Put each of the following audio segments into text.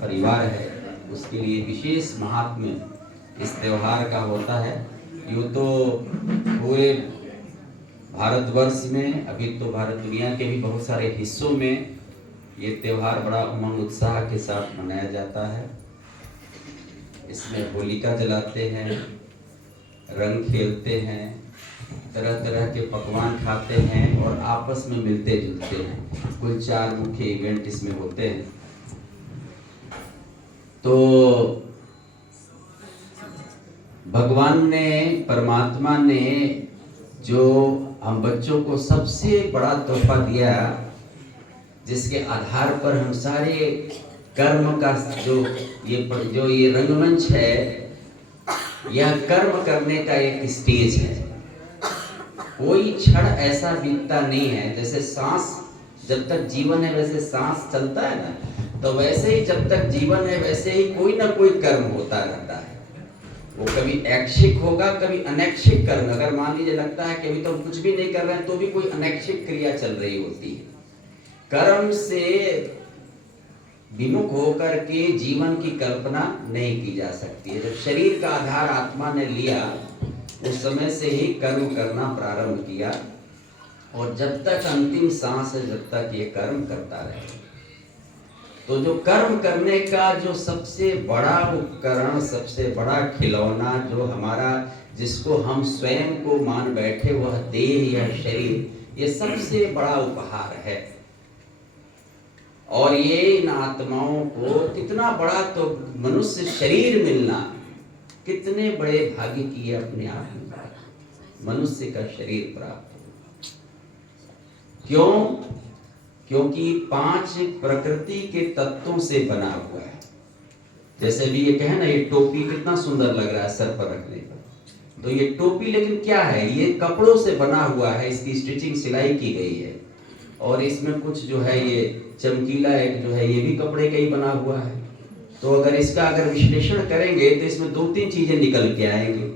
परिवार है उसके लिए विशेष महात्म्य इस त्यौहार का होता है। यूँ तो पूरे भारतवर्ष में, अभी तो भारत दुनिया के भी बहुत सारे हिस्सों में ये त्यौहार बड़ा उमंग उत्साह के साथ मनाया जाता है। इसमें होलिका जलाते हैं, रंग खेलते हैं, तरह तरह के पकवान खाते हैं और आपस में मिलते जुलते हैं। कुल 4 मुख्य इवेंट इसमें होते हैं। तो भगवान ने, परमात्मा ने जो हम बच्चों को सबसे बड़ा तोहफा दिया, जिसके आधार पर हम सारे कर्म का जो ये रंगमंच है, यह कर्म करने का एक स्टेज है। कोई क्षण ऐसा बीतता नहीं है, जैसे सांस जब तक जीवन है वैसे सांस चलता है ना, तो वैसे ही जब तक जीवन है वैसे ही कोई ना कोई कर्म होता रहता है। वो कभी ऐच्छिक होगा, कभी अनैच्छिक कर्म। अगर मान लीजिए लगता है कि अभी तो हम कुछ भी नहीं कर रहे हैं, तो भी कोई अनैच्छिक क्रिया चल रही होती है। कर्म से विमुख होकर के जीवन की कल्पना नहीं की जा सकती है। जब शरीर का आधार आत्मा ने लिया, उस समय से ही कर्म करना प्रारंभ किया, और जब तक अंतिम सांस है, जब तक ये कर्म करता रहे। तो जो कर्म करने का जो सबसे बड़ा उपकरण, सबसे बड़ा खिलौना जो हमारा, जिसको हम स्वयं को मान बैठे, वह देह या शरीर, ये सबसे बड़ा उपहार है। और ये इन आत्माओं को कितना बड़ा, तो मनुष्य शरीर मिलना कितने बड़े भाग्य की है अपने आप में, मनुष्य का शरीर प्राप्त हो। क्यों? क्योंकि 5 प्रकृति के तत्वों से बना हुआ है। जैसे भी ये कहे ना, ये टोपी कितना सुंदर लग रहा है सर पर रखने पर, तो ये टोपी लेकिन क्या है, ये कपड़ों से बना हुआ है, इसकी स्टिचिंग सिलाई की गई है, और इसमें कुछ जो है ये चमकीला एक जो है, ये भी कपड़े का ही बना हुआ है। तो अगर इसका विश्लेषण करेंगे तो इसमें 2-3 चीजें निकल के आएंगी।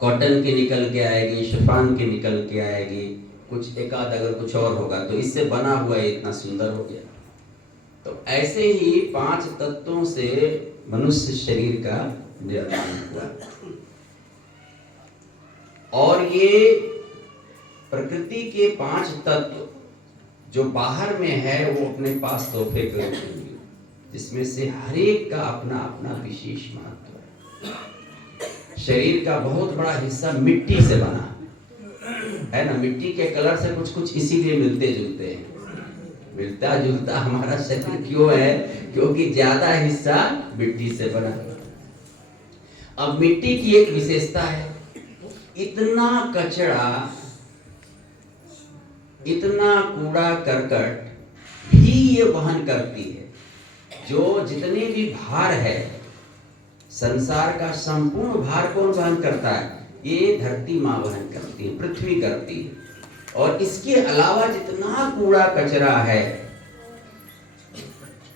कॉटन के निकल के आएगी, शिफॉन के निकल के आएगी, कुछ एकाध अगर कुछ और होगा तो इससे बना हुआ ये इतना सुंदर हो गया। तो ऐसे ही 5 तत्वों से मनुष्य शरीर का निर्माण हुआ। और ये प्रकृति के 5 तत्व जो बाहर में है, वो अपने पास तोहफे पे रखेंगे, जिसमें से हर एक का अपना अपना विशेष महत्व है। शरीर का बहुत बड़ा हिस्सा मिट्टी से बना है ना, मिट्टी के कलर से कुछ कुछ इसीलिए मिलते जुलते हैं। मिलता जुलता हमारा शरीर क्यों है? क्योंकि ज्यादा हिस्सा मिट्टी से बना। अब मिट्टी की एक विशेषता है, इतना कचरा, इतना कूड़ा करकट भी ये वहन करती है। जो जितने भी भार है, संसार का संपूर्ण भार कौन वहन करता है? ये धरती माँ वहन करती है, पृथ्वी करती है। और इसके अलावा जितना कूड़ा कचरा है,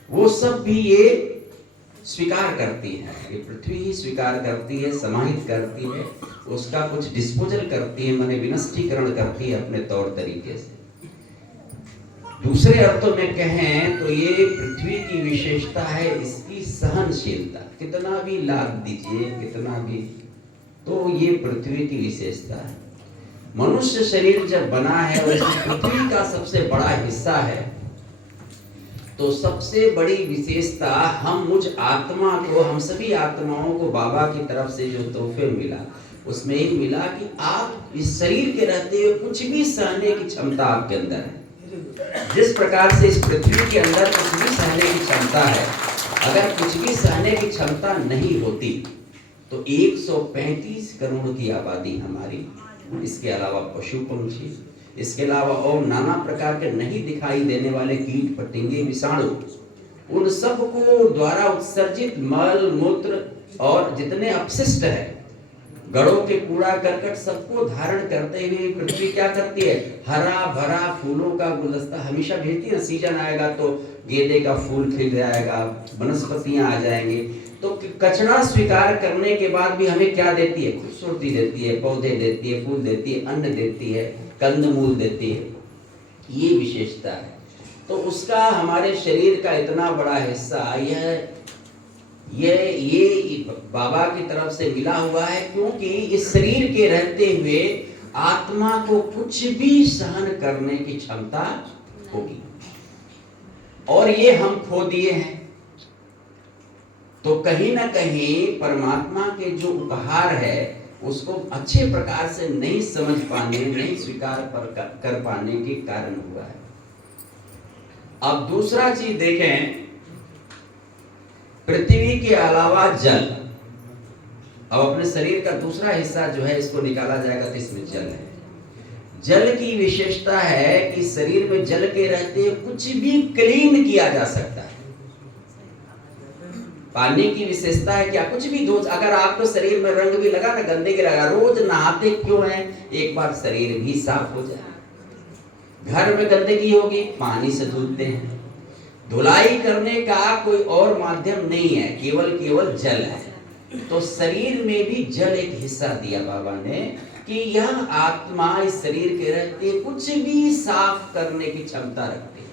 वो सब भी ये स्वीकार करती है। ये पृथ्वी ही स्वीकार करती है, समाहित करती है, उसका कुछ डिस्पोजल करती है, माने विनष्टीकरण करती है अपने तौर तरीके से। दूसरे अर्थों में कहें तो ये पृथ्वी की विशेषता है इसकी सहनशीलता। कितना भी लाद दीजिए, कितना भी, तो ये पृथ्वी की विशेषता है। मनुष्य शरीर जब बना है और इसमें पृथ्वी का सबसे बड़ा हिस्सा है, तो सबसे बड़ी विशेषता मुझ आत्मा को, हम सभी आत्माओं को बाबा की तरफ से जो तोहफे मिला, उसमें एक मिला कि आप इस शरीर के रहते हुए कुछ भी सहने की क्षमता आपके अंदर है। जिस प्रकार से इस पृथ्वी के अंदर कुछ भी सहने की क्षमता है, अगर कुछ भी सहने की क्षमता नहीं होती तो 135 करोड़ की आबादी हमारी, इसके अलावा पशु पंक्षी, इसके अलावा और नाना प्रकार के नहीं दिखाई देने वाले कीट पतंगे, विषाणु, उन सब को द्वारा उत्सर्जित मल मूत्र और जितने अपशिष्ट है, गड़ों के कूड़ा करकट, सबको धारण करते हुए पृथ्वी क्या करती है? हरा भरा फूलों का गुलदस्ता हमेशा भेजती है। सीजन आएगा तो गेंदे का फूल खिल जाएगा, वनस्पतियां आ जाएंगी। तो कचरा स्वीकार करने के बाद भी हमें क्या देती है? खूबसूरती देती है, पौधे देती है, फूल देती है, अन्न देती है, कंदमूल देती है। ये विशेषता है। तो उसका हमारे शरीर का इतना बड़ा हिस्सा ये बाबा की तरफ से मिला हुआ है, क्योंकि इस शरीर के रहते हुए आत्मा को कुछ भी सहन करने की क्षमता होगी, और ये हम खो दिए हैं। तो कहीं ना कहीं परमात्मा के जो उपहार है उसको अच्छे प्रकार से नहीं समझ पाने, नहीं स्वीकार कर पाने के कारण हुआ है। अब दूसरा चीज देखें, पृथ्वी के अलावा जल। अब अपने शरीर का दूसरा हिस्सा जो है इसको निकाला जाएगा तो इसमें जल है। जल की विशेषता है कि शरीर में जल के रहते कुछ भी क्लीन किया जा सकता है। पानी की विशेषता है क्या, कुछ भी धो, अगर आपको शरीर में रंग भी लगा ना, गंदगी लगा, रोज नहाते क्यों है, एक बार शरीर भी साफ हो जाए। घर में गंदगी होगी, पानी से धुलते हैं। धुलाई करने का कोई और माध्यम नहीं है, केवल जल है। तो शरीर में भी जल एक हिस्सा दिया बाबा ने कि यह आत्मा इस शरीर के रहते कुछ भी साफ करने की क्षमता रखती है,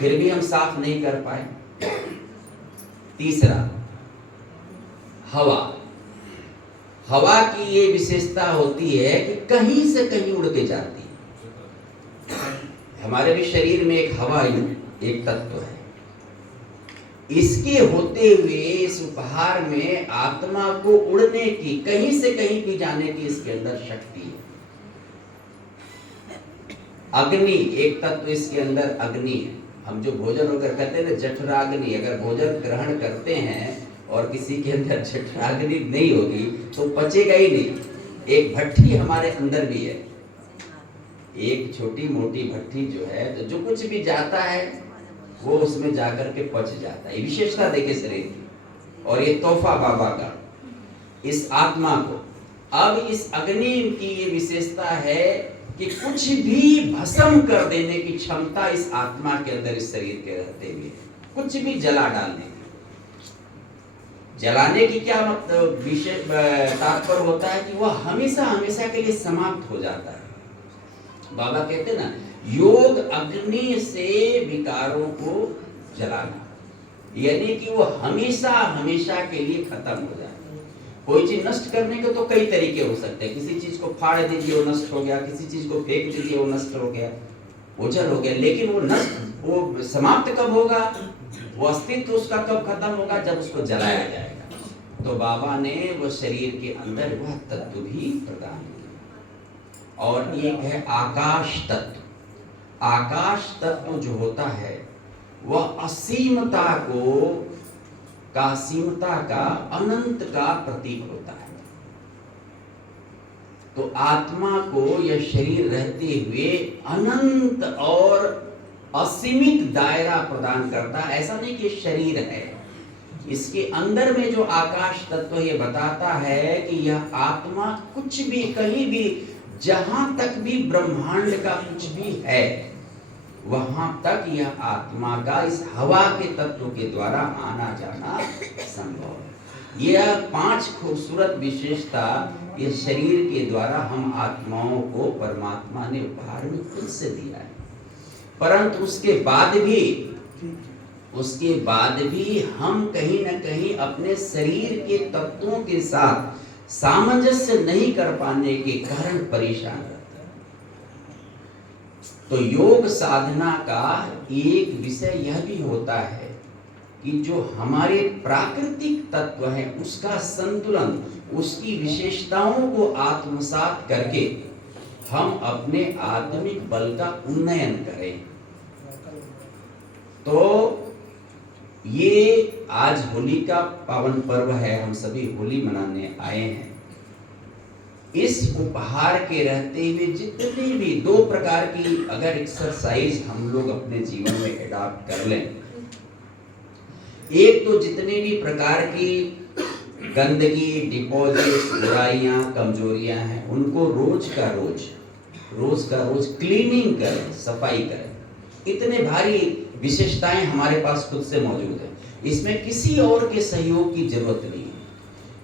फिर भी हम साफ नहीं कर पाए। तीसरा, हवा। हवा की ये विशेषता होती है कि कहीं से कहीं उड़ के जाती है। हमारे भी शरीर में एक हवा एक तत्व है। इसके होते हुए इस उपहार में आत्मा को उड़ने की, कहीं से कहीं भी जाने की इसके अंदर शक्ति है। अग्नि एक तत्व इसके अंदर अग्नि है। हम जो भोजन होकर कहते हैं ना जठराग्नि, अगर भोजन ग्रहण करते हैं और किसी के अंदर जठराग्नि नहीं होगी तो पचेगा ही नहीं। एक भट्ठी हमारे अंदर भी है, एक छोटी मोटी भट्ठी जो है, तो जो कुछ भी जाता है वो उसमें जाकर के पच जाता है। विशेषता देखे शरीर की, और ये तोहफा बाबा का इस आत्मा को। अब इस अग्नि की ये विशेषता है कि कुछ भी भस्म कर देने की क्षमता इस आत्मा के अंदर, इस शरीर के रहते हुए कुछ भी जला डालने की। जलाने की क्या मतलब विशेष तात्पर्य होता है कि वह हमेशा हमेशा के लिए समाप्त हो जाता है। बाबा कहते हैं ना, योग अग्नि से विकारों को जलाना, यानी कि वो हमेशा हमेशा के लिए खत्म हो जाए। कोई चीज नष्ट करने के तो कई तरीके हो सकते हैं। किसी चीज को फाड़ दीजिए वो नष्ट हो गया, किसी चीज को फेंक दीजिए वो नष्ट हो गया, ओझल हो गया। लेकिन वो नष्ट, वो समाप्त कब होगा, वो अस्तित्व उसका कब खत्म होगा, जब उसको जलाया जाएगा। तो बाबा ने वो शरीर के अंदर वह तत्व भी प्रदान किया। और एक है आकाश तत्व। आकाश तत्व जो होता है वह असीमता का अनंत का प्रतीक होता है। तो आत्मा को यह शरीर रहते हुए अनंत और असीमित दायरा प्रदान करता है। ऐसा नहीं कि शरीर है, इसके अंदर में जो आकाश तत्व ये बताता है कि यह आत्मा कुछ भी, कहीं भी, जहां तक भी ब्रह्मांड का कुछ भी है वहां तक यह आत्मा का इस हवा के तत्व के द्वारा आना जाना संभव है। यह 5 खूबसूरत विशेषता ये शरीर के द्वारा हम आत्माओं को परमात्मा ने उपहार में खुद से दिया है। परंतु उसके बाद भी हम कहीं न कहीं अपने शरीर के तत्वों के साथ सामंजस्य नहीं कर पाने के कारण परेशान रहते हैं। तो योग साधना का एक विषय यह भी होता है कि जो हमारे प्राकृतिक तत्व है उसका संतुलन, उसकी विशेषताओं को आत्मसात करके हम अपने आत्मिक बल का उन्नयन करें। तो ये आज होली का पावन पर्व है, हम सभी होली मनाने आए हैं। इस उपहार के रहते हुए जितने भी 2 प्रकार की अगर एक्सरसाइज हम लोग अपने जीवन में एडॉप्ट कर लें, एक तो जितने भी प्रकार की गंदगी, डिपॉजिट, बुराइयां, कमजोरियां हैं उनको रोज का रोज क्लीनिंग करें, सफाई करें। इतने भारी विशेषताएं हमारे पास खुद से मौजूद है, इसमें किसी और के सहयोग की जरूरत नहीं है।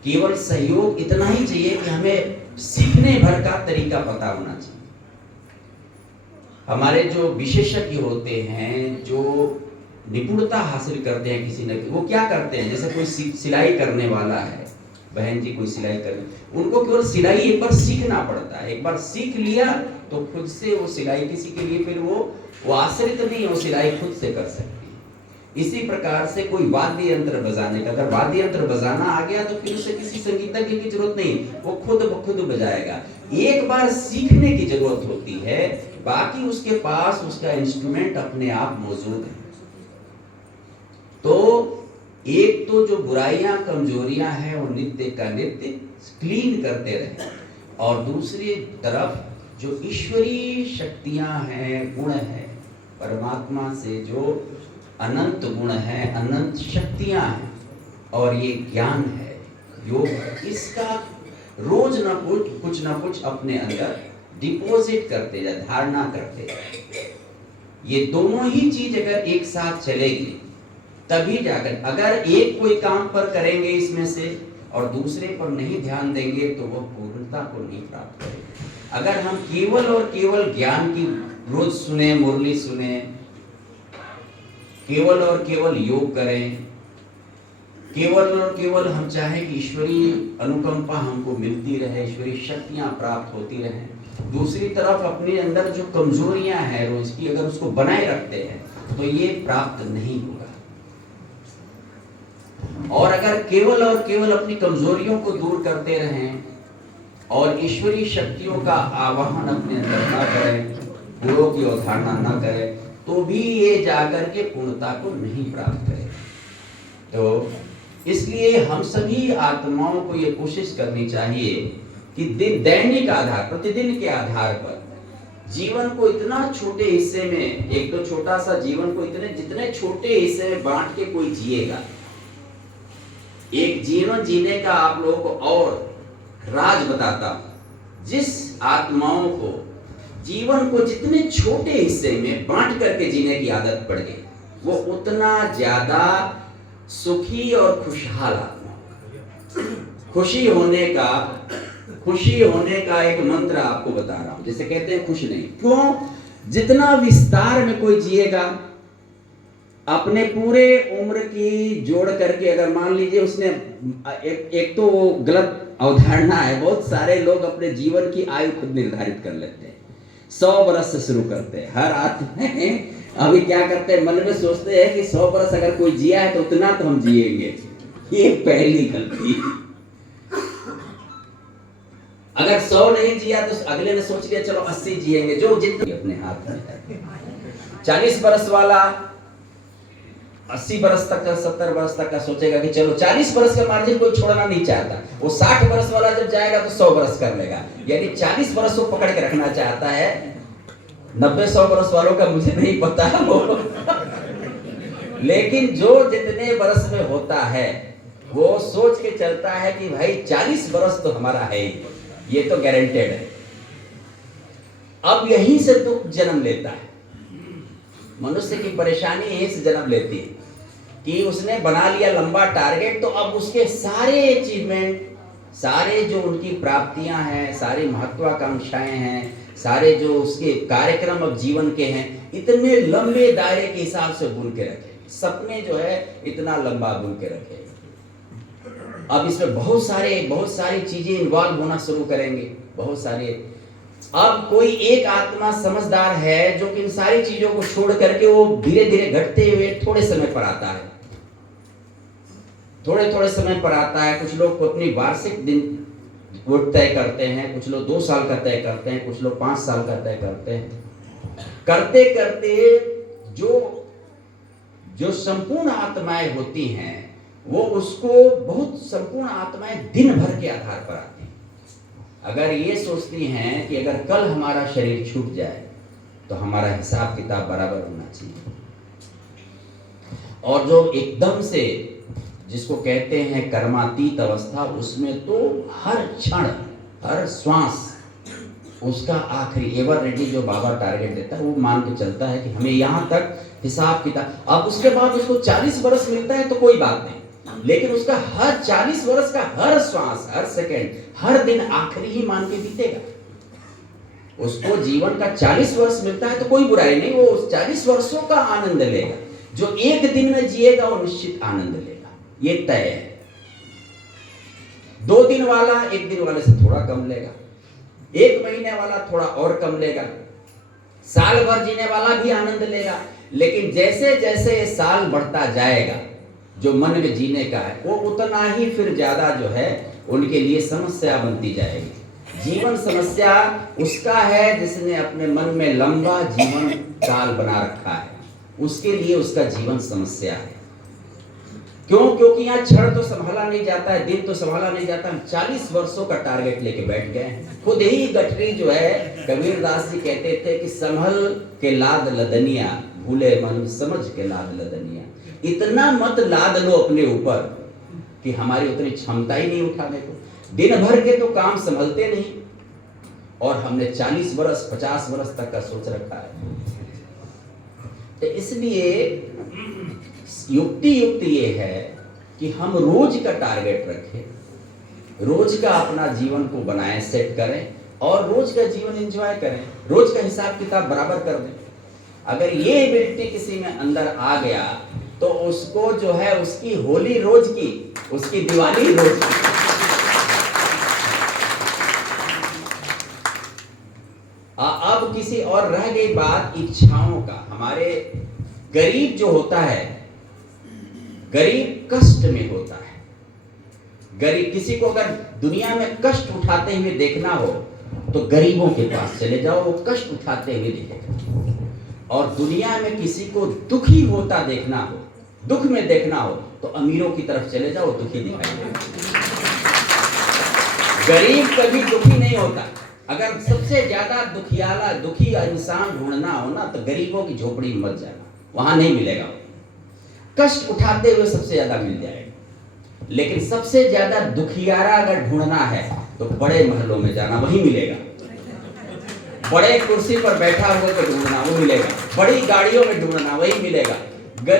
केवल सहयोग इतना ही चाहिए कि हमें सीखने भर का तरीका पता होना चाहिए। हमारे जो विशेषज्ञ होते हैं, जो निपुणता हासिल करते हैं किसी न, वो क्या करते हैं, जैसे कोई सिलाई करने वाला है, बहन जी कोई सिलाई करने, उनको केवल सिलाई एक बार सीखना पड़ता है। एक बार सीख लिया तो खुद से वो सिलाई किसी के लिए फिर वो आश्रित नहीं, वो सिलाई खुद से कर सकती है। इसी प्रकार से कोई वाद्य यंत्र बजाने का, अगर वाद्य यंत्र बजाना आ गया तो फिर उसे किसी संगीतज्ञ की जरूरत नहीं, वो खुद ब खुद बजाएगा। एक बार सीखने की जरूरत होती है, बाकी उसके पास उसका इंस्ट्रूमेंट अपने आप मौजूद है। तो एक तो जो बुराइयां कमजोरियां हैं वो नित्य का नित्य क्लीन करते रहे, और दूसरी तरफ जो ईश्वरीय शक्तियां हैं, गुण है, परमात्मा से जो अनंत गुण है, अनंत शक्तियां हैं, और ये ज्ञान है, योग, इसका रोज कुछ ना कुछ अपने अंदर डिपॉजिट करते जाए, धारणा करते जाए। ये दोनों ही चीज अगर एक साथ चलेगी तभी जाकर, अगर एक कोई काम पर करेंगे इसमें से और दूसरे पर नहीं ध्यान देंगे तो वो पूर्णता को नहीं प्राप्त करेंगे। अगर हम केवल और केवल ज्ञान की रोज सुने, मुरली सुने, केवल और केवल योग करें, केवल और केवल हम चाहें कि ईश्वरीय अनुकंपा हमको मिलती रहे, ईश्वरीय शक्तियां प्राप्त होती रहें, दूसरी तरफ अपने अंदर जो कमजोरियां हैं रोज की, अगर उसको बनाए रखते हैं तो ये प्राप्त नहीं होगा। और अगर केवल और केवल अपनी कमजोरियों को दूर करते रहें और ईश्वरीय शक्तियों का आवाहन अपने अंदर न करें, गुणों की अवधारणा न करें, तो भी ये जाकर के पूर्णता को नहीं प्राप्त करें। तो इसलिए हम सभी आत्माओं को ये कोशिश करनी चाहिए कि दैनिक आधार, प्रतिदिन के आधार पर जीवन को इतना छोटे हिस्से में, एक तो छोटा सा जीवन को जितने छोटे हिस्से में बांट के कोई जिएगा, एक जीवन जीने का आप लोगों को और राज बताता हूं। जिस आत्माओं को जीवन को जितने छोटे हिस्से में बांट करके जीने की आदत पड़ गई, वो उतना ज्यादा सुखी और खुशहाल आत्मा। खुशी होने का एक मंत्र आपको बता रहा हूं। जैसे कहते हैं खुश नहीं, क्यों? जितना विस्तार में कोई जिएगा, अपने पूरे उम्र की जोड़ करके, अगर मान लीजिए उसने एक तो वो गलत अवधारणा है, बहुत सारे लोग अपने जीवन की आयु खुद निर्धारित कर लेते हैं। 100 बरस से शुरू करते हैं। हर आदमी अभी क्या करते हैं, मन में सोचते हैं कि 100 बरस अगर कोई जिया है तो उतना तो हम जिएंगे। ये पहली गलती। अगर 100 नहीं जिया तो अगले ने सोच लिया चलो 80 जिएंगे, जो जितने अपने हाथ में। 40 बरस वाला 80 बरस तक का, 70 बरस तक का सोचेगा कि चलो 40 बरस का मार्जिन कोई छोड़ना नहीं चाहता। वो 60 बरस वाला जब जाएगा तो 100 बरस कर लेगा, यानी 40 बरस को पकड़ के रखना चाहता है। 90-100 बरस वालों का मुझे नहीं पता वो लेकिन जो जितने बरस में होता है वो सोच के चलता है कि भाई 40 बरस तो हमारा है, ये तो गारंटेड है। अब यहीं से दुख जन्म लेता है। मनुष्य की परेशानी यहीं से जन्म लेती है कि उसने बना लिया लंबा टारगेट, तो अब उसके सारे अचीवमेंट, सारे जो उनकी प्राप्तियां हैं, सारी महत्वाकांक्षाएं हैं, सारे जो उसके कार्यक्रम अब जीवन के हैं, इतने लंबे दायरे के हिसाब से बुन के रखे। सपने जो है इतना लंबा बुन के रखे। अब इसमें बहुत सारी चीजें इन्वॉल्व होना शुरू करेंगे, बहुत सारे। अब कोई एक आत्मा समझदार है जो कि इन सारी चीजों को छोड़ करके वो धीरे धीरे घटते हुए थोड़े समय पर आता है, थोड़े समय पर आता है। कुछ लोग अपनी वार्षिक दिन वो तय करते हैं, कुछ लोग 2 साल का तय करते हैं, कुछ लोग 5 साल का तय करते हैं। करते करते जो संपूर्ण आत्माएं होती हैं वो उसको बहुत संपूर्ण आत्माएं दिन भर के आधार पर आती हैं। अगर ये सोचती हैं कि अगर कल हमारा शरीर छूट जाए तो हमारा हिसाब किताब बराबर होना चाहिए, और जो एकदम से जिसको कहते हैं कर्मातीत अवस्था, उसमें तो हर क्षण हर श्वास उसका आखिरी एवर रेडी जो बाबा टारगेट देता है वो मान के चलता है कि हमें यहाँ तक हिसाब किताब। अब उसके बाद उसको 40 बरस मिलता है तो कोई बात नहीं, लेकिन उसका हर 40 वर्ष का हर श्वास, हर सेकंड, हर दिन आखिरी ही मान के बीतेगा। उसको जीवन का 40 वर्ष मिलता है तो कोई बुराई नहीं, वो उस 40 वर्षों का आनंद लेगा। जो एक दिन में जिएगा वो निश्चित आनंद लेगा, ये तय है। 2 दिन वाला 1 दिन वाले से थोड़ा कम लेगा, 1 महीने वाला थोड़ा और कम लेगा, साल भर जीने वाला भी आनंद लेगा। लेकिन जैसे जैसे साल बढ़ता जाएगा, जो मन में जीने का है वो उतना ही फिर ज्यादा जो है उनके लिए समस्या बनती जाएगी। जीवन समस्या उसका है जिसने अपने मन में लंबा जीवन काल बना रखा है, उसके लिए उसका जीवन समस्या है। क्यों? क्योंकि यहाँ क्षण तो संभाला नहीं जाता है, दिन तो संभाला नहीं जाता। हम 40 वर्षों का टारगेट लेके बैठ गए। खुद ही गठरी जो है, कबीरदास जी कहते थे कि संभल के लाद लदनिया, भूले मन समझ के लाद लदनिया। इतना मत लाद लो अपने ऊपर कि हमारी उतनी क्षमता ही नहीं उठाने को। दिन भर के तो काम संभलते नहीं, और हमने 40 वर्ष 50 वर्ष तक का सोच रखा है। तो इसलिए युक्ति ये है कि हम रोज का टारगेट रखें, रोज का अपना जीवन को बनाएं, सेट करें, और रोज का जीवन एंजॉय करें, रोज का हिसाब किताब बराबर कर दें। अगर ये एबिलिटी किसी में अंदर आ गया तो उसको जो है उसकी होली रोज की, उसकी दिवाली रोज की। अब किसी और रह गई बात इच्छाओं का। हमारे गरीब जो होता है, गरीब कष्ट में होता है। गरीब, किसी को अगर दुनिया में कष्ट उठाते हुए देखना हो तो गरीबों के पास चले जाओ, वो कष्ट उठाते हुए दिखेगा। और दुनिया में किसी को दुखी होता देखना हो, दुख में देखना हो, तो अमीरों की तरफ चले जाओ, दुखी दिखाई देगा। गरीब कभी दुखी नहीं होता। अगर सबसे ज्यादा दुखी इंसान ढूंढना हो ना, तो गरीबों की झोपड़ी में मत जाना, वहां नहीं मिलेगा। कष्ट उठाते हुए सबसे ज्यादा मिल जाएगा। लेकिन सबसे ज्यादा दुखियारा अगर ढूंढना है तो बड़े महलों में जाना, वही मिलेगा। बड़े कुर्सी पर बैठा हुआ तो ढूंढना, वो मिलेगा। बड़ी गाड़ियों में ढूंढना, वही मिलेगा।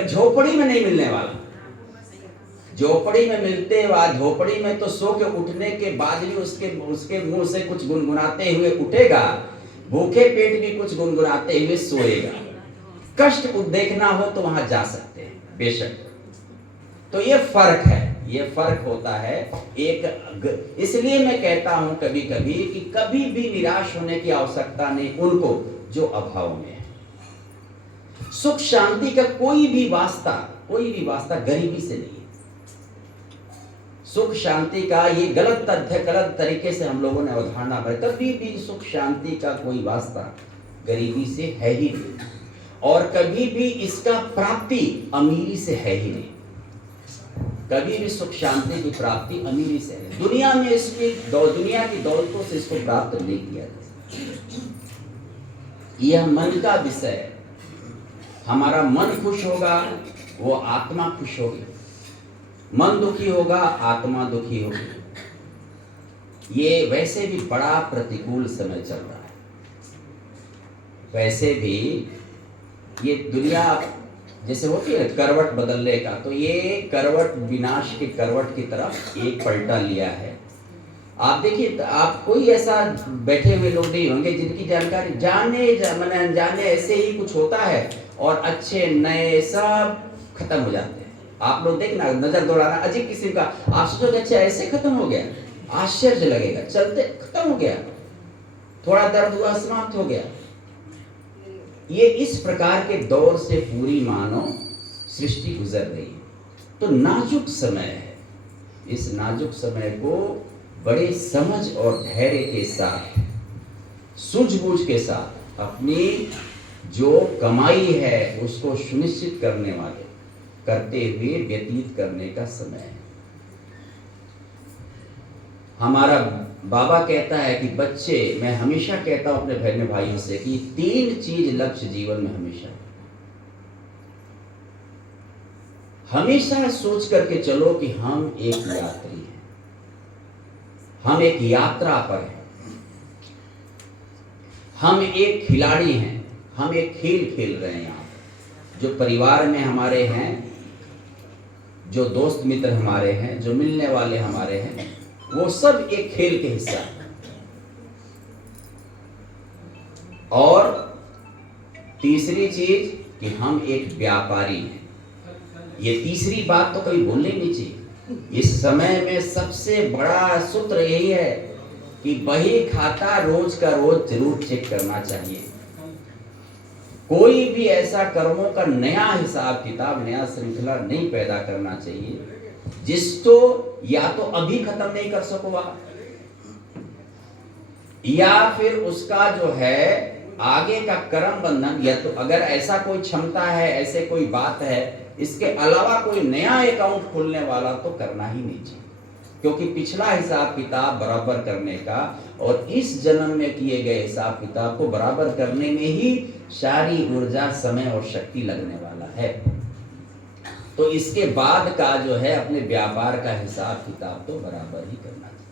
झोपड़ी में नहीं मिलने वाला। झोपड़ी में मिलते हुआ, झोपड़ी में तो सो के उठने के बाद भी उसके मुंह से कुछ गुनगुनाते हुए उठेगा, भूखे पेट भी कुछ गुनगुनाते हुए सोएगा। कष्ट देखना हो तो वहां जा सकते हैं, बेशक। तो ये फर्क है, ये फर्क होता है एक। इसलिए मैं कहता हूं कभी कभी कि कभी भी निराश होने की आवश्यकता नहीं उनको जो अभाव में है। सुख शांति का कोई भी वास्ता गरीबी से नहीं है। सुख शांति का ये गलत तरीके से हम लोगों ने अवधारणा बनाई। कभी भी सुख शांति का कोई वास्ता गरीबी से है ही नहीं, और कभी भी इसका प्राप्ति अमीरी से है ही नहीं। कभी भी सुख शांति की प्राप्ति अमीरी से है। दुनिया में दुनिया की दौलतों से इसको प्राप्त नहीं किया जा सकता। यह मन का विषय है। हमारा मन खुश होगा, वो आत्मा खुश होगी। मन दुखी होगा, आत्मा दुखी होगी। ये वैसे भी बड़ा प्रतिकूल समय चल रहा है। वैसे भी ये दुनिया जैसे होती है करवट बदलने का, तो ये करवट विनाश के करवट की तरफ एक पलटा लिया है। आप देखिए, आप कोई ऐसा बैठे हुए लोग नहीं होंगे जिनकी जानकारी जाने ऐसे ही कुछ होता है और अच्छे नए सब खत्म हो जाते हैं। आप लोग देखना, नजर दौड़ाना, अजीब किस्म का। आप सोचोगे अच्छा ऐसे खत्म हो गया, आश्चर्य लगेगा। चलते खत्म हो गया, थोड़ा दर्द हुआ समाप्त हो गया। ये इस प्रकार के दौर से पूरी मानो सृष्टि गुजर रही है। तो नाजुक समय है। इस नाजुक समय को बड़े समझ और धैर्य के साथ, सूझबूझ के साथ अपनी जो कमाई है उसको सुनिश्चित करते हुए व्यतीत करने का समय है। हमारा बाबा कहता है कि बच्चे, मैं हमेशा कहता हूं अपने बहन भाइयों से कि 3 चीज लक्ष्य जीवन में हमेशा सोच करके चलो कि हम एक यात्री हैं, हम एक यात्रा पर हैं, हम एक खिलाड़ी हैं, हम एक खेल खेल रहे हैं। यहाँ जो परिवार में हमारे हैं, जो दोस्त मित्र हमारे हैं, जो मिलने वाले हमारे हैं, वो सब एक खेल के हिस्सा है। और तीसरी चीज कि हम एक व्यापारी हैं। ये तीसरी बात तो कभी भूलनी नहीं चाहिए। इस समय में सबसे बड़ा सूत्र यही है कि बही खाता रोज का रोज जरूर चेक करना चाहिए। कोई भी ऐसा कर्मों का नया हिसाब किताब, नया श्रृंखला नहीं पैदा करना चाहिए जिसको या तो अभी खत्म नहीं कर सकोगा या फिर उसका जो है आगे का कर्म बंधन, या तो अगर ऐसा कोई क्षमता है, ऐसे कोई बात है, इसके अलावा कोई नया अकाउंट खोलने वाला तो करना ही नहीं चाहिए। क्योंकि पिछला हिसाब किताब बराबर करने का और इस जन्म में किए गए हिसाब किताब को बराबर करने में ही सारी ऊर्जा, समय और शक्ति लगने वाला है। तो इसके बाद का जो है अपने व्यापार का हिसाब किताब तो बराबर ही करना चाहिए।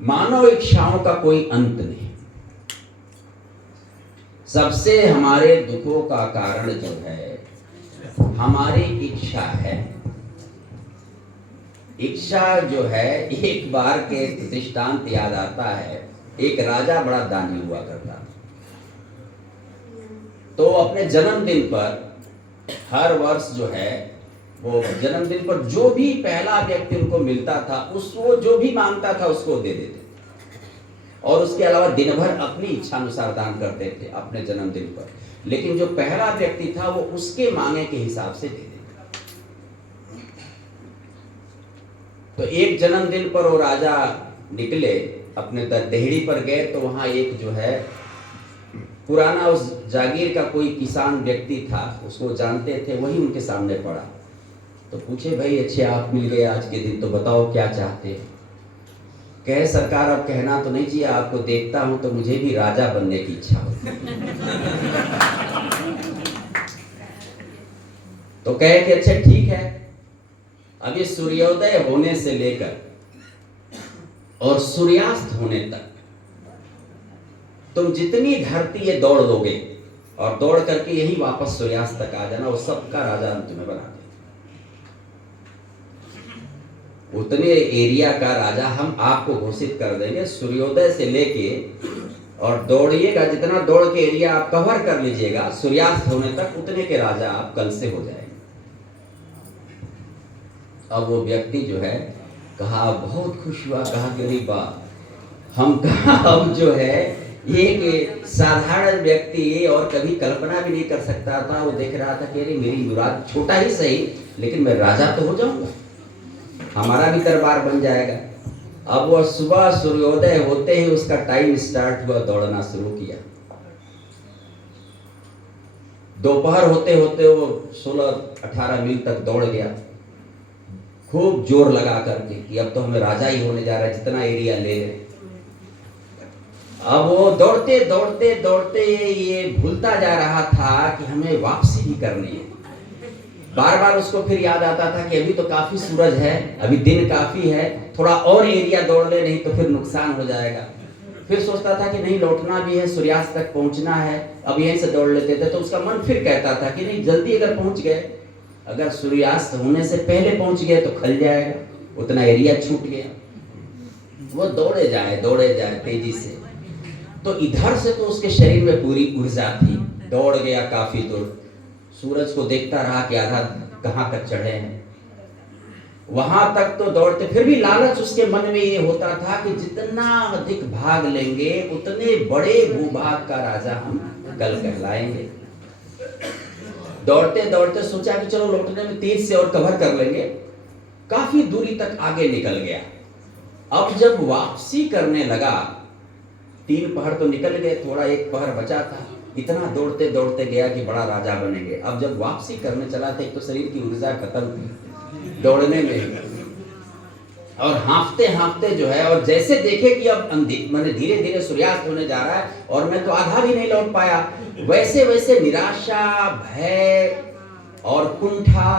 मानव इच्छाओं का कोई अंत नहीं। सबसे हमारे दुखों का कारण जो है हमारी इच्छा है। इच्छा जो है, एक बार के दृष्टांत याद आता है। एक राजा बड़ा दानी हुआ करता था, तो अपने जन्मदिन पर हर वर्ष जो है वो जन्मदिन पर जो भी पहला व्यक्ति उनको मिलता था उसको जो भी मांगता था उसको दे देते और उसके अलावा दिन भर अपनी इच्छा अनुसार दान करते थे अपने जन्मदिन पर। लेकिन जो पहला व्यक्ति था वो उसके मांगे के हिसाब से दे देता। तो एक जन्मदिन पर वो राजा निकले, अपने देहड़ी पर गए, तो वहां एक जो है पुराना उस जागीर का कोई किसान व्यक्ति था, उसको जानते थे, वही उनके सामने पड़ा। तो पूछे, भाई अच्छे आप मिल गए आज के दिन, तो बताओ क्या चाहते हैं। कहे, सरकार अब कहना तो नहीं चाहिए, आपको देखता हूं तो मुझे भी राजा बनने की इच्छा होती है। तो कहे कि अच्छा ठीक है, अब ये सूर्योदय होने से लेकर और सूर्यास्त होने तक तुम जितनी धरती ये दौड़ लोगे और दौड़ करके यही वापस सूर्यास्त तक आ जाना, वो सबका राजा हम तुम्हें बना दें। उतने एरिया का राजा हम आपको घोषित कर देंगे। सूर्योदय से लेके और दौड़िएगा, जितना दौड़ के एरिया आप कवर कर लीजिएगा सूर्यास्त होने तक, उतने के राजा आप कल से हो जाएंगे। अब वो व्यक्ति जो है कहा, बहुत खुश हुआ, कहा कि अरे वाह, हम जो है एक साधारण व्यक्ति और कभी कल्पना भी नहीं कर सकता था। वो देख रहा था कि अरे मेरी मुराद छोटा ही सही, लेकिन मैं राजा तो हो जाऊंगा, हमारा भी दरबार बन जाएगा। अब वो सुबह सूर्योदय होते ही उसका टाइम स्टार्ट हुआ, दौड़ना शुरू किया। दोपहर होते होते वो 16-18 मील तक दौड़ गया, खूब जोर लगा करके कि अब तो हमें राजा ही होने जा रहा है, जितना एरिया ले ले। अब वो दौड़ते दौड़ते दौड़ते ये भूलता जा रहा था कि हमें वापसी भी करनी है। बार बार उसको फिर याद आता था कि अभी तो काफी सूरज है, अभी दिन काफी है, थोड़ा और एरिया दौड़ ले, नहीं तो फिर नुकसान हो जाएगा। फिर सोचता था कि नहीं, लौटना भी है, सूर्यास्त तक पहुंचना है, अब यहीं से दौड़ लेते थे। तो उसका मन फिर कहता था कि नहीं, जल्दी अगर पहुंच गए, अगर सूर्यास्त होने से पहले पहुंच गए तो खल जाएगा, उतना एरिया छूट गया। वो दौड़े जाए तेजी से। तो इधर से तो उसके शरीर में पूरी ऊर्जा थी, दौड़ गया काफी दूर, सूरज को देखता रहा कि आधा कहां तक चढ़े हैं, वहां तक तो दौड़ते। फिर भी लालच उसके मन में ये होता था कि जितना अधिक भाग लेंगे उतने बड़े भूभाग का राजा हम कल कहलाएंगे। दौड़ते दौड़ते सोचा कि चलो लौटने में 30 से और कवर कर लेंगे, काफी दूरी तक आगे निकल गया। अब जब वापसी करने लगा, 3 पहर तो निकल गए, थोड़ा 1 पहर बचा था। इतना दौड़ते दौड़ते गया कि बड़ा राजा बनेंगे। अब जब वापसी करने चला था, एक तो शरीर की ऊर्जा खत्म थी दौड़ने में, और हाँफते हाँफते जो है, और जैसे देखे कि अब मैंने धीरे धीरे सूर्यास्त होने जा रहा है और मैं तो आधा भी नहीं लौट पाया, वैसे वैसे निराशा, भय और कुंठा,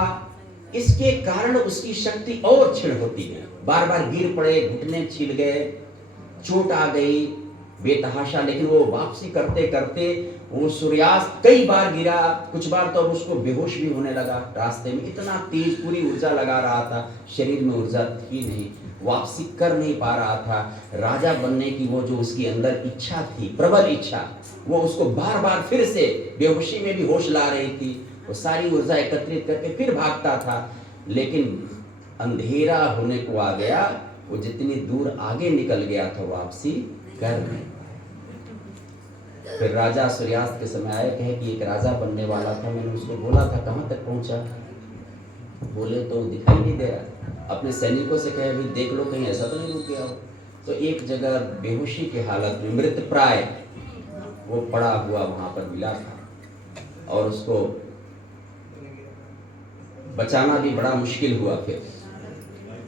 इसके कारण उसकी शक्ति और क्षीण होती गई। बार बार गिर पड़े, घुटने छिल गए, चोट आ गई, बेतहाशा। लेकिन वो वापसी करते करते वो सूर्यास्त कई बार गिरा, कुछ बार तो उसको बेहोश भी होने लगा रास्ते में। इतना तेज पूरी ऊर्जा लगा रहा था, शरीर में ऊर्जा थी नहीं। वापसी कर नहीं पा रहा था। राजा बनने की वो जो उसकी अंदर इच्छा थी, प्रबल इच्छा, वो उसको बार बार फिर से बेहोशी में भी होश ला रही थी। वो सारी ऊर्जा एकत्रित करके फिर भागता था, लेकिन अंधेरा होने को आ गया। वो जितनी दूर आगे निकल गया था वापसी कर नहीं। फिर राजा सूर्यास्त के समय आए, कहे कि एक राजा बनने वाला था, मैंने उसको बोला था कहाँ तक पहुंचा? बोले तो दिखाई नहीं दे रहा। अपने सैनिकों से कहे भाई देख लो कहीं ऐसा तो नहीं रुक गया हो। तो एक जगह बेहोशी के हालत में मृत प्राय वो पड़ा हुआ वहां पर मिला था, और उसको बचाना भी बड़ा मुश्किल हुआ। फिर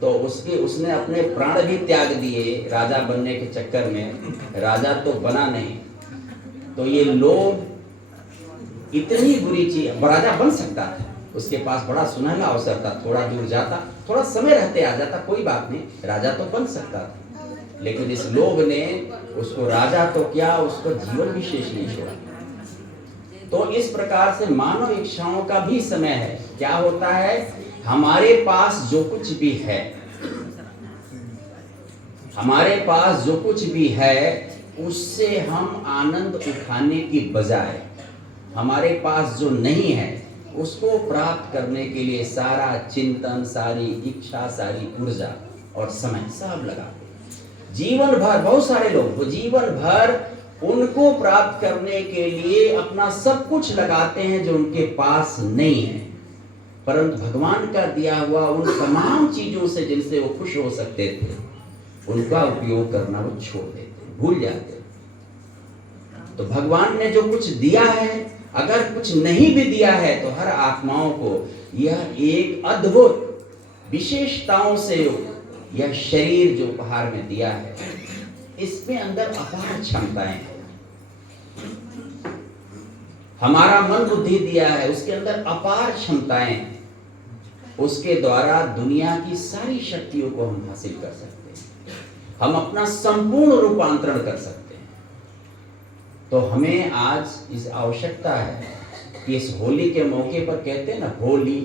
तो उसने अपने प्राण भी त्याग दिए राजा बनने के चक्कर में। राजा तो बना नहीं। तो ये लोग इतनी बुरी चीज, राजा बन सकता था, उसके पास बड़ा सुनहरा अवसर था, थोड़ा दूर जाता, थोड़ा समय रहते आ जाता, कोई बात नहीं, राजा तो बन सकता था। लेकिन इस लोग ने उसको राजा तो क्या, उसको जीवन विशेष नहीं छोड़ा। तो इस प्रकार से मानव इच्छाओं का भी समय है। क्या होता है, हमारे पास जो कुछ भी है, हमारे पास जो कुछ भी है उससे हम आनंद उठाने की बजाय हमारे पास जो नहीं है उसको प्राप्त करने के लिए सारा चिंतन, सारी इच्छा, सारी ऊर्जा और समय सब लगाते हैं। जीवन भर बहुत सारे लोग वो जीवन भर उनको प्राप्त करने के लिए अपना सब कुछ लगाते हैं जो उनके पास नहीं है, परंतु भगवान का दिया हुआ उन तमाम चीजों से जिनसे वो खुश हो सकते थे, उनका उपयोग करना वो छोड़ देते, भूल जाते। तो भगवान ने जो कुछ दिया है, अगर कुछ नहीं भी दिया है, तो हर आत्माओं को यह एक अद्भुत विशेषताओं से यह शरीर जो उपहार में दिया है, इसमें अंदर अपार क्षमताएं हैं। हमारा मन बुद्धि दिया है, उसके अंदर अपार क्षमताएं हैं। उसके द्वारा दुनिया की सारी शक्तियों को हम हासिल कर सकते हैं, हम अपना संपूर्ण रूपांतरण कर सकते हैं। तो हमें आज इस आवश्यकता है कि इस होली के मौके पर कहते हैं ना, होली,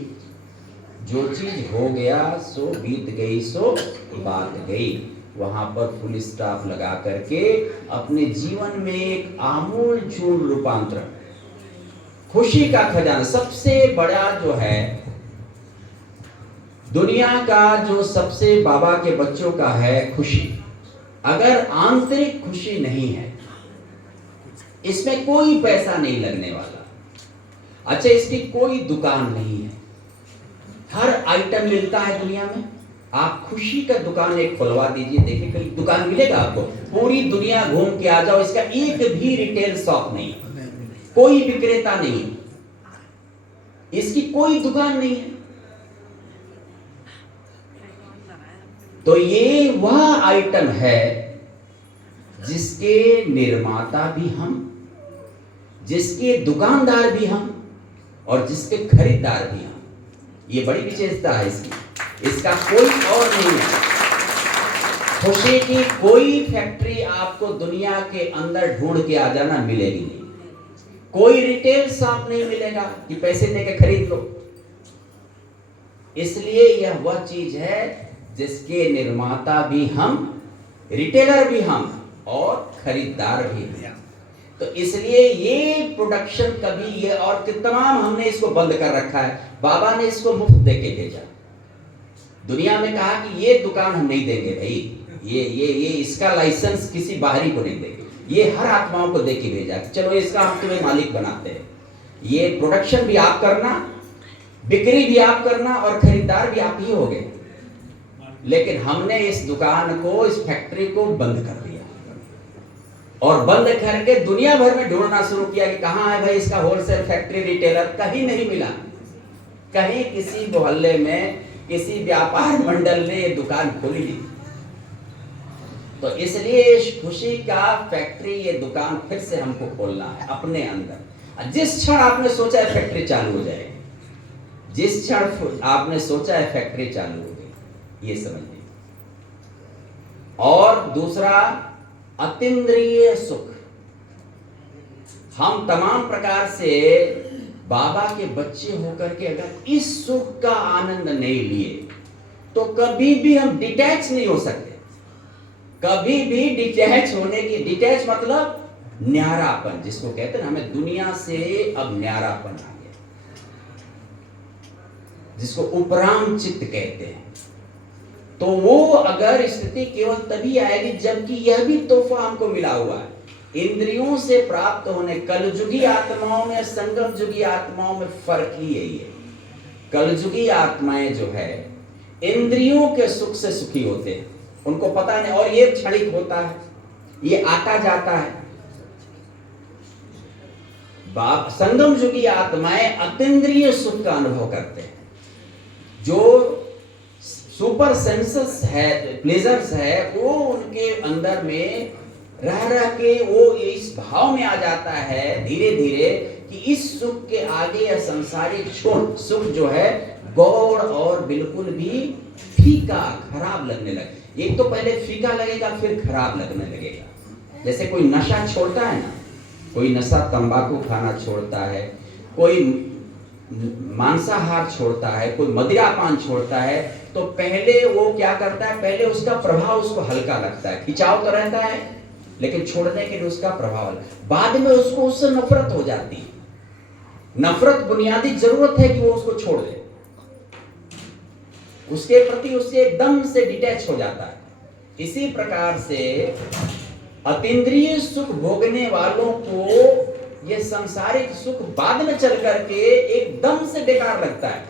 जो चीज हो गया सो बीत गई सो बात गई, वहां पर फुल स्टॉप लगा करके अपने जीवन में एक आमूल चूल रूपांतरण, खुशी का खजाना, सबसे बड़ा जो है दुनिया का, जो सबसे बाबा के बच्चों का है खुशी। अगर आंतरिक खुशी नहीं है, इसमें कोई पैसा नहीं लगने वाला। अच्छा, इसकी कोई दुकान नहीं है, हर आइटम मिलता है दुनिया में। आप खुशी का दुकान एक खुलवा दीजिए, देखिए कहीं दुकान मिलेगा आपको। पूरी दुनिया घूम के आ जाओ, इसका एक भी रिटेल शॉप नहीं, कोई विक्रेता नहीं, इसकी कोई दुकान नहीं है। तो ये वह आइटम है जिसके निर्माता भी हम, जिसके दुकानदार भी हम, और जिसके खरीदार भी हम। ये बड़ी विशेषता है इसकी, इसका कोई और नहीं है। खुशी की कोई फैक्ट्री आपको दुनिया के अंदर ढूंढ के आ जाना मिलेगी नहीं, कोई रिटेल शॉप नहीं मिलेगा कि पैसे देके खरीद लो। इसलिए यह वह चीज है जिसके निर्माता भी हम, रिटेलर भी हम, और खरीदार भी हैं। तो इसलिए ये प्रोडक्शन कभी ये और तमाम हमने इसको बंद कर रखा है। बाबा ने इसको मुफ्त देके भेजा, दुनिया में कहा कि ये दुकान हम नहीं देंगे भाई, ये इसका लाइसेंस किसी बाहरी को नहीं देंगे, ये हर आत्माओं को देके भेजा। चलो इसका हम तुम्हें मालिक बनाते हैं, ये प्रोडक्शन भी आप करना, बिक्री भी आप करना, और खरीदार भी आप ही हो गए। लेकिन हमने इस दुकान को, इस फैक्ट्री को बंद कर दिया, और बंद करके दुनिया भर में ढूंढना शुरू किया कि कहां है भाई इसका होलसेल फैक्ट्री, रिटेलर। कहीं नहीं मिला, कहीं किसी मोहल्ले में किसी व्यापार मंडल ने ये दुकान खोली नहीं। तो इसलिए इस खुशी का फैक्ट्री, ये दुकान फिर से हमको खोलना है अपने अंदर। जिस क्षण आपने सोचा है फैक्ट्री चालू हो जाएगी, जिस क्षण आपने सोचा है फैक्ट्री चालू हो गई, ये समझिए। और दूसरा, अतीन्द्रिय सुख। हम तमाम प्रकार से बाबा के बच्चे होकर के अगर इस सुख का आनंद नहीं लिए, तो कभी भी हम डिटैच नहीं हो सकते। कभी भी डिटैच होने की, डिटैच मतलब न्यारापन, जिसको कहते हैं ना, हमें दुनिया से अब न्यारापन आ गया, जिसको उपराम चित्त कहते हैं। तो वो अगर स्थिति केवल तभी आएगी जबकि यह भी तोहफा हमको मिला हुआ है, इंद्रियों से प्राप्त होने। कलयुगी आत्माओं में, संगम युगी आत्माओं में फर्क ही यही है। कलयुगी आत्माएं जो है इंद्रियों के सुख से सुखी होते हैं, उनको पता नहीं, और ये क्षणिक होता है, ये आता जाता है। संगम युगी आत्माएं अतीन्द्रिय सुख का अनुभव करते हैं। जो सुपर सेंसेस है, प्लेजर्स है, वो उनके अंदर में रह के वो इस भाव में आ जाता है धीरे धीरे कि इस सुख के आगे यह संसारिक सुख जो है गौड़ और बिल्कुल भी फीका, खराब लगने लगे। एक तो पहले फीका लगेगा, फिर खराब लगने लगेगा। जैसे कोई नशा छोड़ता है ना, कोई नशा तंबाकू खाना छोड़ता है, कोई मांसाहार छोड़ता है, कोई मदिरापान छोड़ता है, तो पहले वो क्या करता है, पहले उसका प्रभाव उसको हल्का लगता है, खिंचाव तो रहता है, लेकिन छोड़ने के लिए उसका प्रभाव, बाद में उसको उससे नफरत हो जाती है। नफरत बुनियादी जरूरत है कि वो उसको छोड़ दे, उसके प्रति उससे एकदम से डिटैच हो जाता है। इसी प्रकार से अतीन्द्रिय सुख भोगने वालों को ये सांसारिक सुख बाद में चल करके एकदम से बेकार लगता है।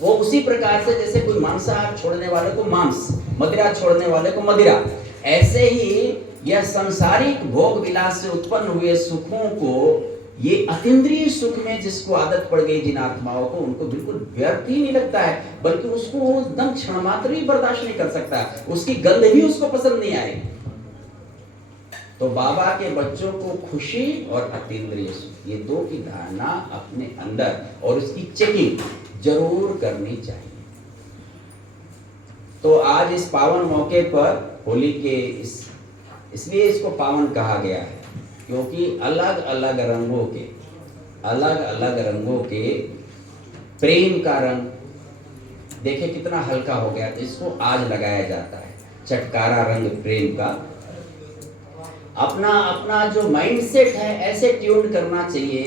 वो उसी प्रकार से जैसे कोई मांसाहार छोड़ने वाले को मांस, मदिरा छोड़ने वाले को मदिरा, ऐसे ही यह सांसारिक भोग विलास से उत्पन्न हुए सुखों को, ये अतीन्द्रिय सुख में जिसको आदत पड़ गई जिन आत्माओं को, उनको बिल्कुल व्यर्थ ही नहीं लगता है, बल्कि उसको एकदम क्षण मात्र भी बर्दाश्त नहीं कर सकता, उसकी गंध भी उसको पसंद नहीं आएगी। तो बाबा के बच्चों को खुशी और अतीन्द्रिय सुख, ये दो की धारणा अपने अंदर और उसकी चेकिंग जरूर करनी चाहिए। तो आज इस पावन मौके पर होली के इसलिए इसको पावन कहा गया है क्योंकि अलग अलग रंगों के प्रेम का रंग देखिए कितना हल्का हो गया, तो इसको आज लगाया जाता है चटकारा रंग प्रेम का। अपना अपना जो माइंडसेट है ऐसे ट्यून करना चाहिए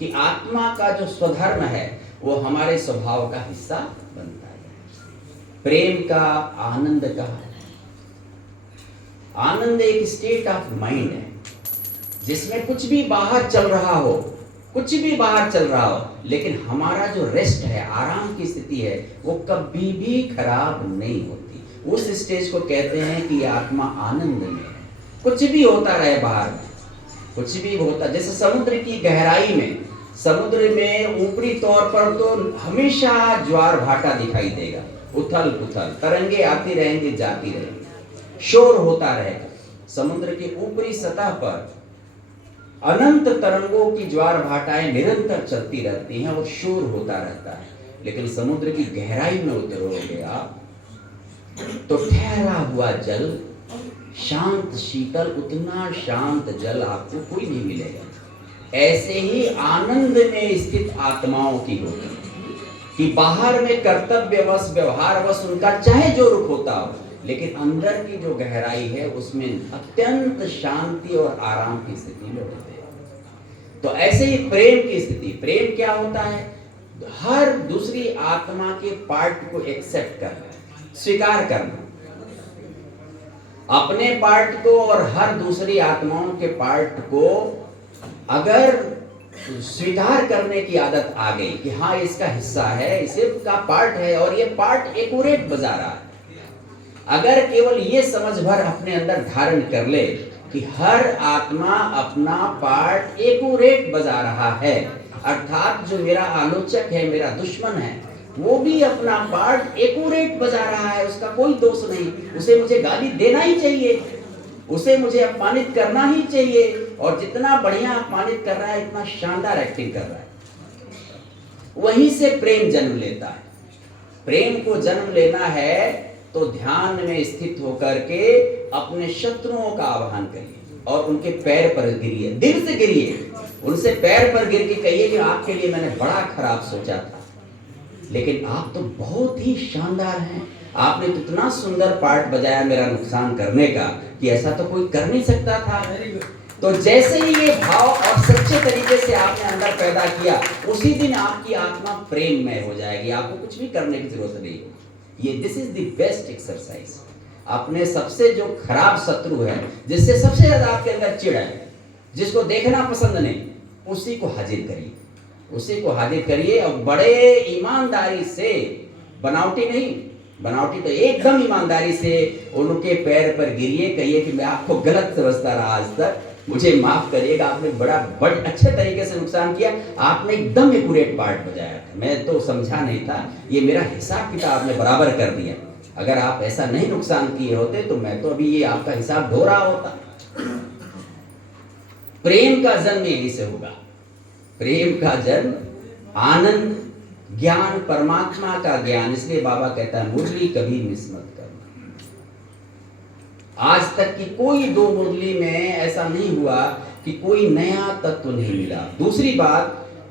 कि आत्मा का जो स्वधर्म है वो हमारे स्वभाव का हिस्सा बनता है। प्रेम का, आनंद एक स्टेट ऑफ माइंड है जिसमें कुछ भी बाहर चल रहा हो, लेकिन हमारा जो रेस्ट है, आराम की स्थिति है, वो कभी भी खराब नहीं होती। उस स्टेज को कहते हैं कि आत्मा आनंद में है। कुछ भी होता रहे बाहर में, कुछ भी होता, जैसे समुद्र की गहराई में, समुद्र में ऊपरी तौर पर तो हमेशा ज्वार भाटा दिखाई देगा, उथल पुथल, तरंगे आती रहेंगी जाती रहेंगी, शोर होता रहेगा। समुद्र की ऊपरी सतह पर अनंत तरंगों की ज्वार भाटाएं निरंतर चलती रहती हैं और शोर होता रहता है। लेकिन समुद्र की गहराई में उतरोगे आप तो ठहरा हुआ जल, शांत शीतल, उतना शांत जल आपको कोई नहीं मिलेगा। ऐसे ही आनंद में स्थित आत्माओं की होती कि बाहर में कर्तव्यवश व्यवहारवश उनका चाहे जो रुख होता हो, लेकिन अंदर की जो गहराई है उसमें अत्यंत शांति और आराम की स्थिति में होते हैं। तो ऐसे ही प्रेम की स्थिति, प्रेम क्या होता है, हर दूसरी आत्मा के पार्ट को एक्सेप्ट करना, स्वीकार करना, अपने पार्ट को और हर दूसरी आत्माओं के पार्ट को अगर स्वीकार करने की आदत आ गई कि हाँ इसका हिस्सा है, इसे का पार्ट है और ये पार्ट एक्यूरेट बजा रहा है, अगर केवल ये समझ भर अपने अंदर धारण कर ले कि हर आत्मा अपना पार्ट एक्यूरेट बजा रहा है, अर्थात जो मेरा आलोचक है, मेरा दुश्मन है, वो भी अपना पार्ट एक्यूरेट बजा रहा है, उसका कोई दोष नहीं, उसे मुझे गाली देना ही चाहिए, उसे मुझे अपमानित करना ही चाहिए, और जितना बढ़िया अपमानित कर रहा है इतना शानदार एक्टिंग कर रहा है। वहीं से प्रेम जन्म लेता है। प्रेम को जन्म लेना है तो ध्यान में स्थित होकर के अपने शत्रुओं का आह्वान करिए और उनके पैर पर गिरिए, दिल से गिरिए, उनसे पैर पर गिर के कहिए कि आपके लिए मैंने बड़ा खराब सोचा था, लेकिन आप तो बहुत ही शानदार हैं, आपने तो इतना सुंदर पार्ट बजाया मेरा नुकसान करने का कि ऐसा तो कोई कर नहीं सकता था। तो जैसे ही ये भाव और सच्चे तरीके से आपने अंदर पैदा किया, उसी दिन आपकी आत्मा प्रेममय हो जाएगी, आपको कुछ भी करने की जरूरत नहीं। ये this is the best exercise. अपने सबसे जो खराब शत्रु है, जिससे सबसे ज्यादा आपके अंदर चिढ़ है, जिसको देखना पसंद नहीं, उसी को हाजिर करिए, उसी को हाजिर करिए और बड़े ईमानदारी से, बनावटी नहीं, बनावटी तो एकदम ईमानदारी से उनके पैर पर गिरिए, कहिए कि मैं आपको गलत समझता रहा आज तक, मुझे माफ करिएगा, आपने बड़े अच्छे तरीके से नुकसान किया, आपने एकदम एक्यूरेट पार्ट बजाया था, मैं तो समझा नहीं था, ये मेरा हिसाब किताब आपने बराबर कर दिया, अगर आप ऐसा नहीं नुकसान किए होते तो मैं तो अभी ये आपका हिसाब ढो रहा होता। प्रेम का जन्म यहीं से होगा, प्रेम का जन्म, आनंद, ज्ञान, परमात्मा का ज्ञान। इसलिए बाबा कहता है मुरली कभी मिस मत करना। आज तक की कोई दो मुरली में ऐसा नहीं हुआ कि कोई नया तत्व नहीं मिला। दूसरी बात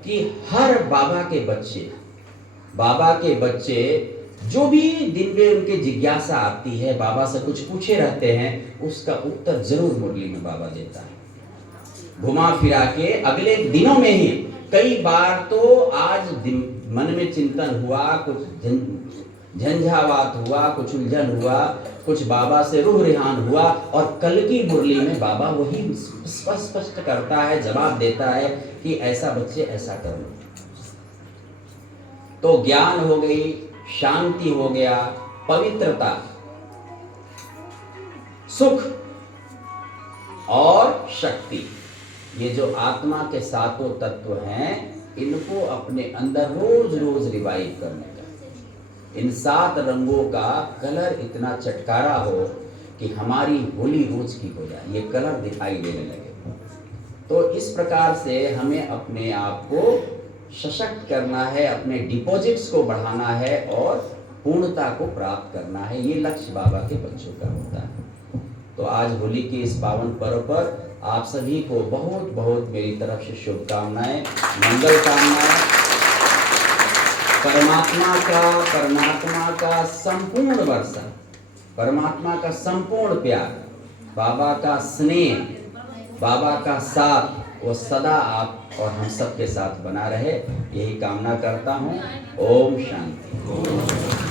कि हर बाबा के बच्चे जो भी दिन में उनके जिज्ञासा आती है, बाबा से कुछ पूछे रहते हैं, उसका उत्तर जरूर मुरली में बाबा देता है, घुमा फिरा के अगले दिनों में ही। कई बार तो आज मन में चिंतन हुआ, कुछ झंझावात हुआ, कुछ उलझन हुआ, कुछ बाबा से रूह रिहान हुआ, और कल की मुरली में बाबा वही स्पष्ट करता है, जवाब देता है कि ऐसा बच्चे ऐसा करो। तो ज्ञान हो गई, शांति हो गया, पवित्रता, सुख और शक्ति, ये जो आत्मा के सातों तत्व हैं, इनको अपने अंदर रोज रोज रिवाइव करने का। इन 7 रंगों का कलर इतना चटकारा हो कि हमारी होली रोज की हो जाए, ये कलर दिखाई देने लगे। तो इस प्रकार से हमें अपने आप को सशक्त करना है, अपने डिपॉजिट्स को बढ़ाना है और पूर्णता को प्राप्त करना है। ये लक्ष्य बाबा के बच्चों का होता है। तो आज होली के इस पावन पर्व पर आप सभी को बहुत बहुत मेरी तरफ से शुभकामनाएं, मंगल कामनाएं। परमात्मा का संपूर्ण वर्षा, परमात्मा का संपूर्ण प्यार, बाबा का स्नेह, बाबा का साथ, वो सदा आप और हम सब के साथ बना रहे, यही कामना करता हूँ। ओम शांति।